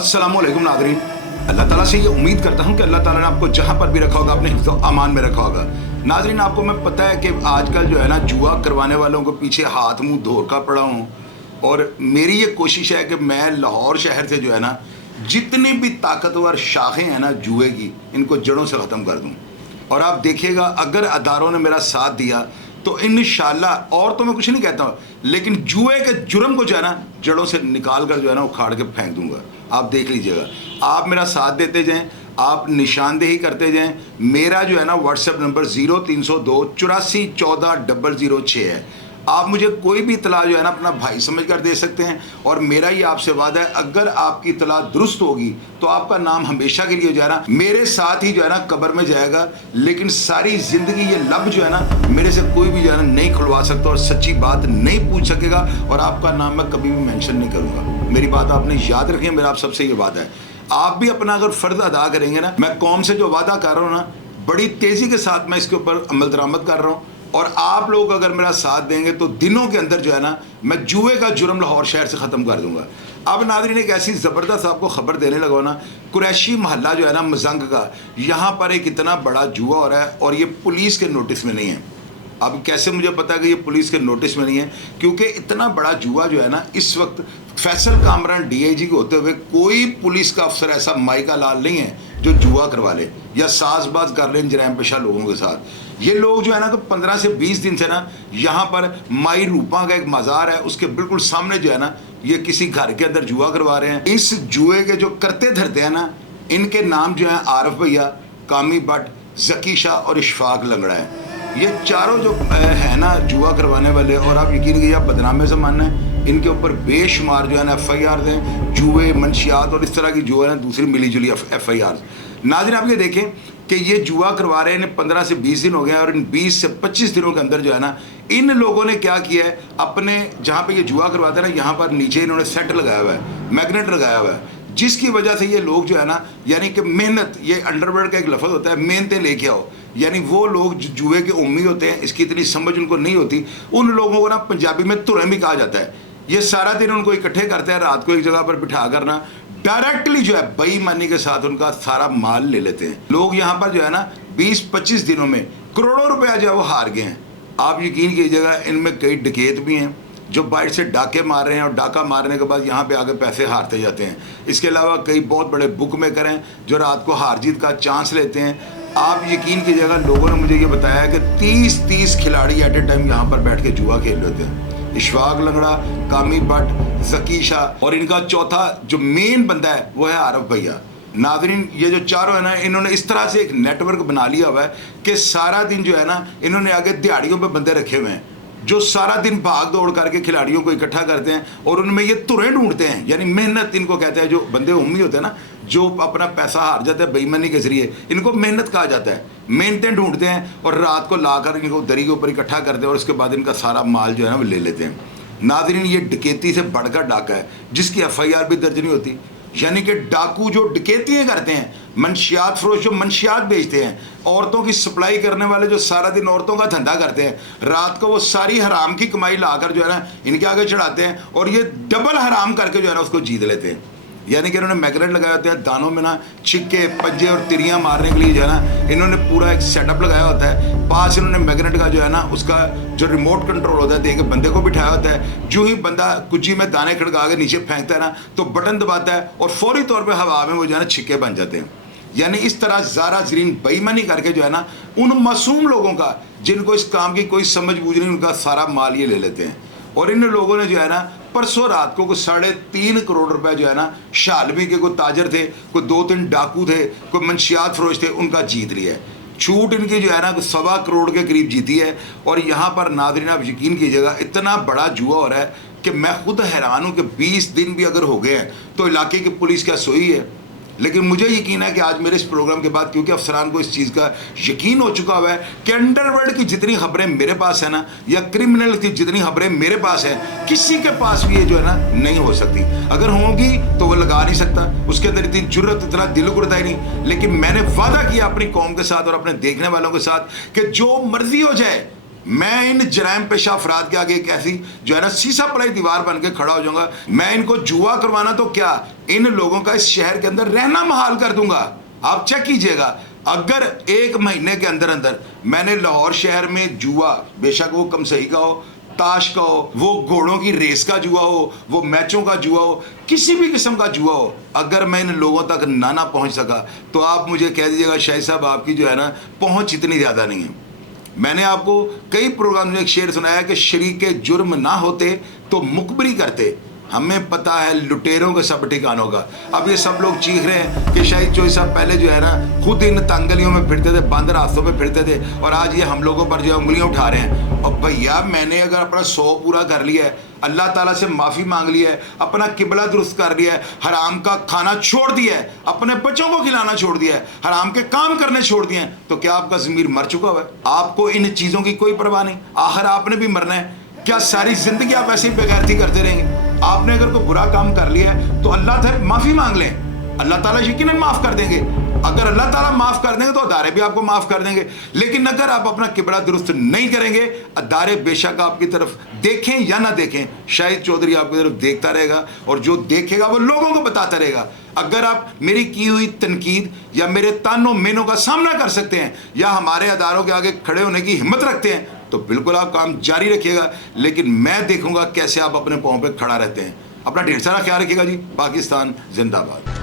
अस्सलामुअलैकुम नाज़रीन, अल्लाह ताला से ये उम्मीद करता हूँ कि अल्लाह ताला ने आपको जहाँ पर भी रखा होगा अपने हिफ्ज़ व अमान में रखा होगा। नाज़रीन, आपको मैं पता है कि आजकल जो है ना जुआ करवाने वालों को पीछे हाथ मुंह धो का पड़ा हूँ, और मेरी ये कोशिश है कि मैं लाहौर शहर से जो है ना जितनी भी ताकतवर शाखें हैं ना जुए की, इनको जड़ों से ख़त्म कर दूँ। और आप देखिएगा, अगर अदारों ने मेरा साथ दिया तो इंशाअल्लाह, और तो मैं कुछ नहीं कहता हूँ, लेकिन जुए के जुर्म को जो है ना जड़ों से निकाल कर जो है ना उखाड़ के फेंक दूंगा। आप देख लीजिएगा, आप मेरा साथ देते जाएं, आप निशानदेही करते जाएं। मेरा जो है ना व्हाट्सएप नंबर 0302 84 14 006 है। आप मुझे कोई भी इतला जो है ना अपना भाई समझ कर दे सकते हैं, और मेरा ही आपसे वादा है, अगर आपकी इतला दुरुस्त होगी तो आपका नाम हमेशा के लिए जो है ना मेरे साथ ही जो है ना कब्र में जाएगा, लेकिन सारी ज़िंदगी ये लब जो है ना मेरे से कोई भी जो है ना नहीं खुलवा सकता और सच्ची बात नहीं पूछ सकेगा, और आपका नाम मैं कभी भी मेंशन नहीं करूँगा। मेरी बात आपने याद रखें, मेरा आप सबसे ये वादा है। आप भी अपना अगर फ़र्ज अदा करेंगे ना, मैं कौम से जो वादा कर रहा हूँ ना, बड़ी तेज़ी के साथ मैं इसके ऊपर अमल दरामद कर रहा हूँ, और आप लोग अगर मेरा साथ देंगे तो दिनों के अंदर जो है ना मैं जुए का जुर्म लाहौर शहर से ख़त्म कर दूंगा। अब नाज़रीन, एक ऐसी ज़बरदस्त आपको ख़बर देने लगा ना, कुरैशी महल्ला जो है ना मजंग का, यहाँ पर एक इतना बड़ा जुआ हो रहा है और ये पुलिस के नोटिस में नहीं है। अब कैसे मुझे पता है कि ये पुलिस के नोटिस में नहीं है? क्योंकि इतना बड़ा जुआ जो है ना इस वक्त फैसल कामरान DIG के होते हुए कोई पुलिस का अफसर ऐसा माइका लाल नहीं है जो जुआ करवा ले या साजबाज कर ले जराइम पेशा लोगों के साथ। ये लोग जो है ना तो 15 से 20 दिन से ना यहाँ पर माई रूपा का एक मज़ार है, उसके बिल्कुल सामने जो है ना ये किसी घर के अंदर जुआ करवा रहे हैं। इस जुए के जो करते धरते हैं ना, इनके नाम जो है आरफ भैया, कामी भट्ट, जकी शाह और इशफाक लंगड़ा है। ये चारों जो है ना जुआ करवाने वाले, और आप यकीन कीजिए आप बदनामे से मानना है, इनके ऊपर बेशुमार जो है ना FIR हैं, जुए, मंशियात और इस तरह की जो है ना दूसरी मिली जुली FIR। नाज़रीन, आप ये देखें कि ये जुआ करवा रहे हैं, इन्हें 15 से 20 दिन हो गए हैं, और इन 20 से 25 दिनों के अंदर जो है ना इन लोगों ने क्या किया है, अपने जहाँ पे ये जुआ करवाते हैं ना यहाँ पर नीचे इन्होंने सेट लगाया हुआ है, मैग्नेट लगाया हुआ है, जिसकी वजह से ये लोग जो है ना, यानी कि मेहनत, ये अंडरवर्ल्ड का एक लफ्ज़ होता है, मेहनतें लेके आओ, यानी वो लोग जो जुए के उम्मी होते हैं, इसकी इतनी समझ उनको नहीं होती, उन लोगों को ना पंजाबी में तुरम भी कहा जाता है। ये सारा दिन उनको इकट्ठे करते हैं, रात को एक जगह पर बिठा करना डायरेक्टली जो है बेईमानी के साथ उनका सारा माल ले लेते हैं। लोग यहाँ पर जो है ना 20-25 दिनों में करोड़ों रुपया जो है वो हार गए हैं। आप यकीन कीजिएगा, इनमें कई डकैत भी हैं जो बाइट से डाके मार रहे हैं, और डाका मारने के बाद यहाँ पे आके पैसे हारते जाते हैं। इसके अलावा कई बहुत बड़े बुक मेकर हैं जो रात को हार जीत का चांस लेते हैं। आप यकीन कीजिएगा, लोगों ने मुझे ये बताया कि 30-30 खिलाड़ी एट ए टाइम यहाँ पर बैठ के जुआ खेल लेते हैं। इशफाक लंगड़ा, कामी भट्ट, जकी शाह, और इनका चौथा जो मेन बंदा है वो है आरफ भैया। नाज़रीन, ये जो चारों है ना, इन्होंने इस तरह से एक नेटवर्क बना लिया हुआ है कि सारा दिन जो है ना इन्होंने आगे दिहाड़ियों पे बंदे रखे हुए हैं जो सारा दिन भाग दौड़ करके खिलाड़ियों को इकट्ठा करते हैं, और उनमें ये तुरें ढूंढते हैं, यानी मेहनत इनको कहते हैं। जो बंदे उम्मी होते हैं ना, जो अपना पैसा हार जाता है बेईमानी के जरिए, इनको मेहनत कहा जाता है। मेहनतें ढूंढते हैं और रात को लाकर इनको दरी के ऊपर इकट्ठा करते हैं, और उसके बाद इनका सारा माल जो है ना वो ले लेते हैं। नाज़रीन, ये डकैती से बढ़कर डाका है जिसकी FIR भी दर्ज नहीं होती। यानी कि डाकू जो डकैतियाँ करते हैं, मंशियात फरोश जो मंशियात बेचते हैं, औरतों की सप्लाई करने वाले जो सारा दिन औरतों का धंधा करते हैं, रात को वो सारी हराम की कमाई लाकर जो है ना इनके आगे चढ़ाते हैं, और ये डबल हराम करके जो है ना उसको जीत लेते हैं। यानी कि इन्होंने मैग्नेट लगाए होते हैं दानों में ना, छिक्के, पंजे और तिरियाँ मारने के लिए जो है ना इन्होंने पूरा एक सेटअप लगाया होता है। पास इन्होंने मैग्नेट का जो है ना उसका जो रिमोट कंट्रोल होता है दे के बंदे को बिठाया होता है। जो ही बंदा कुज्जी में दाने खड़का के नीचे फेंकता है ना, तो बटन दबाता है और फौरी तौर पर हवा में वो जो है ना छिक्के बन जाते हैं। यानी इस तरह ज़ारा ज़रीन बेईमानी करके जो है ना उन मासूम लोगों का, जिनको इस काम की कोई समझ बूझ नहीं, उनका सारा माल ये ले लेते हैं। और इन लोगों ने जो है ना परसों रात को 3.5 करोड़ रुपए जो है ना शालवी के कोई ताजर थे, कोई 2-3 डाकू थे, कोई मंशियात फरोश थे, उनका जीत लिया है। छूट इनकी जो है ना 1.25 करोड़ के करीब जीती है। और यहाँ पर नाज़रीन, आप यकीन कीजिएगा, इतना बड़ा जुआ हो रहा है कि मैं खुद हैरान हूँ कि 20 दिन भी अगर हो गए हैं तो इलाके की पुलिस क्या सोई है। लेकिन मुझे यकीन है कि आज मेरे इस प्रोग्राम के बाद, क्योंकि अफसरान को इस चीज़ का यकीन हो चुका हुआ है कि अंडरवर्ल्ड की जितनी खबरें मेरे पास है ना, या क्रिमिनल की जितनी खबरें मेरे पास है, किसी के पास भी ये जो है ना नहीं हो सकती। अगर होंगी तो वो लगा नहीं सकता, उसके अंदर इतनी जुर्रत, इतना दिल गुर्दा ही नहीं। लेकिन मैंने वादा किया अपनी कौम के साथ और अपने देखने वालों के साथ कि जो मर्जी हो जाए, मैं इन जराइम पेशा अफराद के आगे एक ऐसी जो है ना सीसा पलाई दीवार बन के खड़ा हो जाऊंगा। मैं इनको जुआ करवाना तो क्या, इन लोगों का इस शहर के अंदर रहना महाल कर दूंगा। आप चेक कीजिएगा, अगर 1 महीने के अंदर अंदर मैंने लाहौर शहर में जुआ, बेशक वो कमसई का हो, ताश का हो, वो घोड़ों की रेस का जुआ हो, वो मैचों का जुआ हो, किसी भी किस्म का जुआ हो, अगर मैं इन लोगों तक ना पहुंच सका तो आप मुझे कह दीजिएगा शाहिद साहब आपकी जो है ना पहुंच इतनी ज़्यादा नहीं है। मैंने आपको कई प्रोग्राम में एक शेर सुनाया कि शरीके जुर्म ना होते तो मुखबरी करते। हमें पता है लुटेरों के सब ठिकानों का। अब ये सब लोग चीख रहे हैं कि शाहिद चोई साहब पहले जो है ना खुद इन तंगलियों में फिरते थे, बंद रास्तों में फिरते थे, और आज ये हम लोगों पर जो उंगलियां उठा रहे हैं। और भैया मैंने अगर अपना 100 पूरा कर लिया है, अल्लाह ताला से माफ़ी मांग लिया है, अपना किबला दुरुस्त कर लिया है, हराम का खाना छोड़ दिया है, अपने बच्चों को खिलाना छोड़ दिया है, हराम के काम करने छोड़ दिए हैं, तो क्या आपका ज़मीर मर चुका हुआ है? आपको इन चीज़ों की कोई परवाह नहीं, आखिर आपने भी मरना है। क्या सारी जिंदगी आप ऐसी बेगैरती करते रहेंगे? आपने अगर कोई बुरा काम कर लिया है तो अल्लाह से माफ़ी मांग लें, अल्लाह ताला यकीनन माफ़ कर देंगे। अगर अल्लाह ताला माफ़ कर देंगे तो अदारे भी आपको माफ़ कर देंगे। लेकिन अगर आप अपना किबला दुरुस्त नहीं करेंगे, अदारे बेशक आपकी तरफ देखें या ना देखें, शाहिद चौधरी आपकी तरफ देखता रहेगा, और जो देखेगा वो लोगों को बताता रहेगा। अगर आप मेरी की हुई तनकीद या मेरे तानों मेनों का सामना कर सकते हैं या हमारे अदारों के आगे खड़े होने की हिम्मत रखते हैं तो बिल्कुल आप काम जारी रखिएगा, लेकिन मैं देखूंगा कैसे आप अपने पाँव पे खड़ा रहते हैं। अपना ढेर सारा ख्याल रखिएगा जी। पाकिस्तान जिंदाबाद।